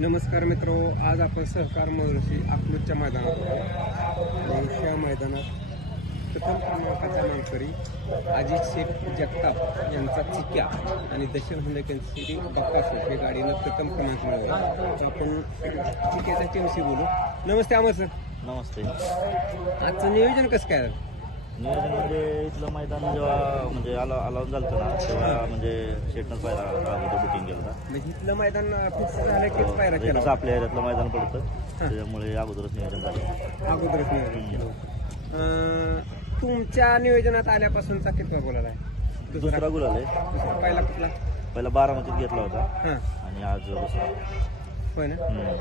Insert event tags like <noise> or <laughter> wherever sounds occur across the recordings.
नमस्कार मित्र आज आपण सहकार महर्षी अकलूजच्या मैदानात आहोत. आणि या मैदानात प्रथम क्रमांकाचा मानकरी अजित शेठ जगताप यांचा चिक्या आणि दशम हंडकेंची बक्कासूर ही गाडीनं प्रथम क्रमांक मिळवला. आपण चिक्याच्या टीमशी बोलू. नमस्ते अमर सर. नमस्ते. आजचं नियोजन कसं काय झालं? नियोजन म्हणजे इथलं मैदान जेव्हा म्हणजे आला अलाउन झालं ना तेव्हा म्हणजे शेटनंच पाहिला अगोदर बुकिंग केलं होतं. म्हणजे इथलं मैदान फिक्स झालं की पायरा म्हणजे केला कसं आपल्या एरियातलं मैदान पडतं? त्याच्यामुळे अगोदरच नियोजन झालं. अगोदरच नियोजन केलं. होतं. अं, तुमच्या नियोजनात आल्यापासूनचा कितवा बोलायला आहे? दुसरा. गुलाल आहे. दुसरा पहिला कुठला? पहिला बारामतीत घेतला होता. हां. आणि आज दुसरा. होय ना? हम्म.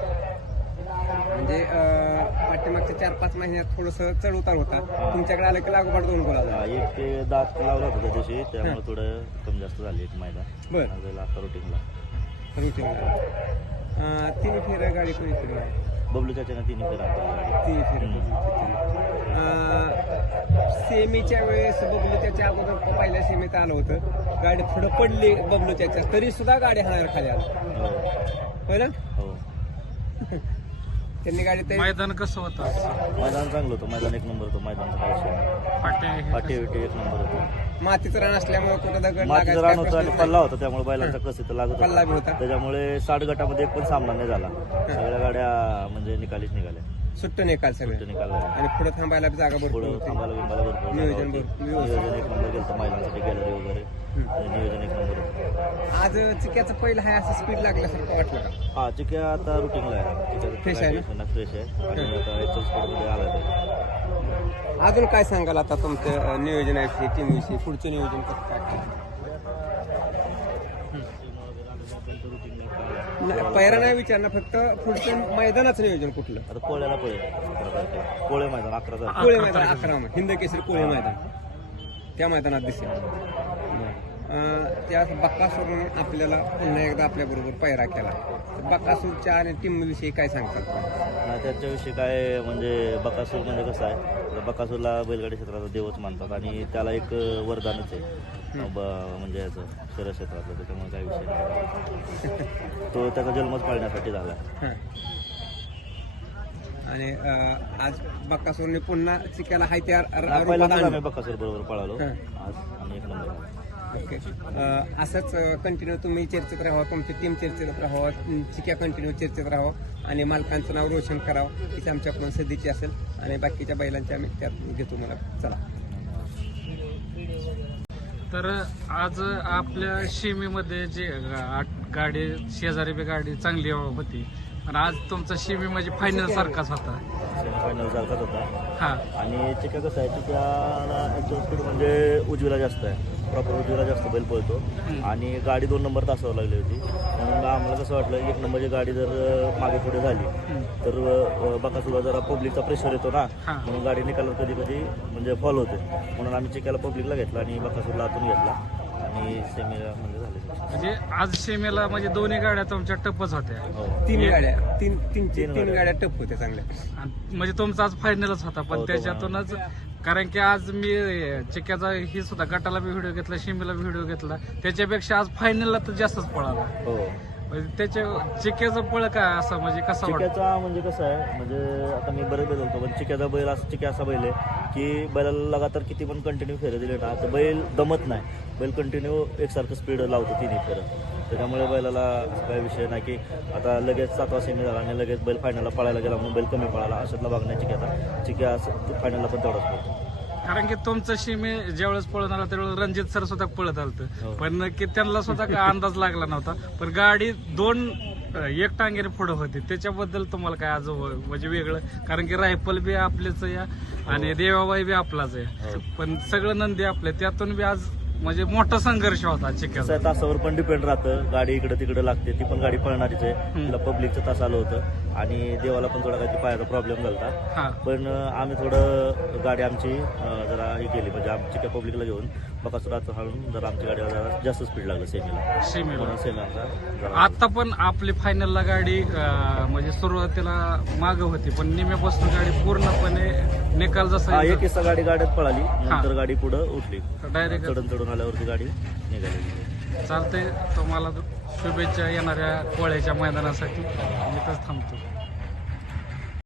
म्हणजे अं, पाठीमागच्या चार पाच महिन्यात थोडस चढ उतार होता तुमच्याकडे आलं की लागोपाठ दोन हा, एक ते दात लावला होता त्या दिवशी त्यामुळे थोडं कमी जास्त झाले एक मैदान. बरं. आज रुटीन तीन फेऱ्या गाडी कोणी फिरवा बबलू चाच्यानं तिन्ही फेरा तीन फेऱ्या सेमीच्या वेळेस बबलू त्याच्या अगोदर पहिल्या सेमीत आलं होतं. गाडी थोडं पडली बबलू त्याच्या तरी सुद्धा गाडी हाणायला खाली आलं. हो. ना? हो. <laughs> त्यांनी गाडी मैदान कसं होतं? मैदान चांगलं होतं. मैदान एक नंबर होतं. मैदानचा विषय नाही. विटी एक नंबर होतं. मातीचं रान असल्यामुळे कुठं दगड मातीचं लागायचा रान होतं आणि पल्ला होता. त्यामुळे बैलांचा कस इथं लागत पल्ला बी होता. त्याच्यामुळे साठ गटामध्ये एक पण सामना नाही झाला. सगळ्या गाड्या म्हणजे निकालीच निघाल्या. सुट्ट निकाल सगळे. सुट्टे निकाल. आणि पुढे थांबायला बी जागा भरपूर पुढं होती. थांबायला बिंबाला भरपूर जागा नियोजन होती. भरपूर व्यवस्थित. नियोजन. एक नंबर गेलं महिलांसाठी गॅलरी वगैरे. आणि नियोजन एक नंबर होतं. आज चिक्याचं पहिलं आहे असं स्पीड लागल्यासारखं वाटलं का? हा चिक्या आता रुटीनला आहे. Fresh आहे ना? फ्रेश आहे. आणि आता याच्या स्पीडमध्ये आला आहे. अजून काय सांगाल आता तुमचं अं, नियोजनाविषयी टीम विषयी पुढचं नियोजन कसं काय? नाही, पहिरा नाही विचारणार फक्त पुढचं मैदानाचं नियोजन कुठलं? आता कोळ्याला पळेल अकरा तारखेला कोळे मैदान अकरा तारखेला कोळे मैदान अकरा हिंद केसरी कोळे मैदान. त्या मैदानात दिसेल. त्या बक्कासूरने आपल्याला पुन्हा एकदा आपल्या बरोबर पैरा केला. बक्कासूरच्या आणि टीम विषयी काय सांगतात? नाही त्याच्याविषयी काय म्हणजे बकासूर म्हणजे कसं आहे? तर बकासूरला बैलगाडी क्षेत्राचा देवच मानतात आणि त्याला एक वरदानच आहे. ब- म्हणजे याचं शहर क्षेत्रातलं त्याच्यामुळे काही विषय नाही. <laughs> तो त्याचा जन्मच पाळण्यासाठी झाला. आणि आज बक्कासूरने पुन्हा चिक्याला हाय त्या आणलं. बकासूर बरोबर पळालो. आज आणि एक नंबर ओके. असंच कंटिन्यू तुम्ही चर्चेत राहावं तुमची टीम चर्चेत राहावं चिक्या कंटिन्यू चर्चेत राहावं आणि मालकांचं नाव रोशन करावं हीच आमच्याकडून सध्याची असेल. आणि बाकीच्या बैलांच्या आम्ही त्यात घेतो मला चला. तर आज आपल्या शिमीमध्ये जे गाडी शेजारी बी गाडी चांगली होती. पण आज तुमचा शिमी म्हणजे फायनल सारखाच होता. सेमीफायनल सारखाच होता. हा. आणि चिक्या कसं आहे चिक्याला म्हणजे उजवीला जास्त आहे. प्रॉपर जास्त बैल पळतो. आणि गाडी दोन नंबर तासावर लागली होती. म्हणून आम्हाला कसं वाटलं एक नंबरची गाडी जर मागे पुढे झाली तर अं, बकासूरला जरा पब्लिकचा प्रेशर येतो ना. म्हणून गाडी निकालात कधी कधी म्हणजे फॉल होते. म्हणून आम्ही चिक्याला पब्लिकला घेतला आणि बकासूरला आतून घेतला. आणि सेमीला म्हणजे झाले. म्हणजे आज शिमेला म्हणजे दोन्ही गाड्या तुमच्या टपच होत्या. हो. तीन गाड्या. तीन तीन तीन गाड्या. गाड्या टप होत्या चांगल्या. म्हणजे तुमचा आज फायनलच होता पण हो, त्याच्यातूनच कारण की आज मी चिक्याचा ही सुद्धा गटाला बी व्हिडिओ घेतला शिमेला व्हिडिओ घेतला. त्याच्यापेक्षा आज फायनलला तर जास्तच पळाला. हो. म्हणजे त्याच्या चिक्याचं पळ काय असं म्हणजे कसा वाटतं चिक्याचा म्हणजे कसं आहे म्हणजे आता मी बरेच बैल होतो पण चिक्याचा बैल असं चिक्या असा बैल आहे की बैलाला लगातार किती पण कंटिन्यू फेरे दिले ना तर बैल दमत नाही. बैल कंटिन्यू एकसारखं स्पीड लावतो तिन्ही फेरं. त्याच्यामुळे बैलाला काही विषय नाही की आता लगेच सातवा सेमी झाला आणि लगेच बैल फायनलला पळायला गेला म्हणून बैल कमी पळाला अशातला भाग नाही चिक्याचा. चिक्या फायनलला पण तेवढाच पळतो. कारण की तुमचं शिमे ज्यावेळेस पळत आला त्यावेळेस रणजित सर सुद्धा पळत आलत. हो. पण की त्यांना सुद्धा काय अंदाज लागला नव्हता. पण गाडी दोन एक टांगेने पुढे होती. त्याच्याबद्दल तुम्हाला काय आज म्हणजे वेगळं? कारण की रायफल बी आपलेच या आणि देवाबाई बी आपलाच आहे. हो. पण सगळं नंदी आपले त्यातून बी आज म्हणजे मोठा संघर्ष होता आहे तासावर पण डिपेंड राहतं. गाडी इकडे तिकडे लागते. ती पण गाडी पळणारीच आहे. तिला पब्लिकचं तास आलं होतं. आणि देवाला पण थोडा काहीतरी पायाचा प्रॉब्लेम झाला पण आम्ही थोडं गाडी आमची जरा हे केली. म्हणजे आमची काय पब्लिकला घेऊन बकासुराचं हाळून जरा आमची गाडी जरा जास्त स्पीड लागलं सेमीला. शिमेला म्हणून सेमी आमचा जरा- आता पण आपली फायनलला गाडी म्हणजे सुरुवातीला माग होती. पण निम्यापासून गाडी पूर्णपणे निकाल हा जसा एक किस्सा गाडी गाड्यात पळाली नंतर गाडी पुढं उठली. डायरेक्ट चढून चढून आल्यावरती गाडी निघाली. चालतंय तुम्हाला शुभेच्छा येणाऱ्या कोळ्याच्या मैदानासाठी. मी इथंच थांबतो.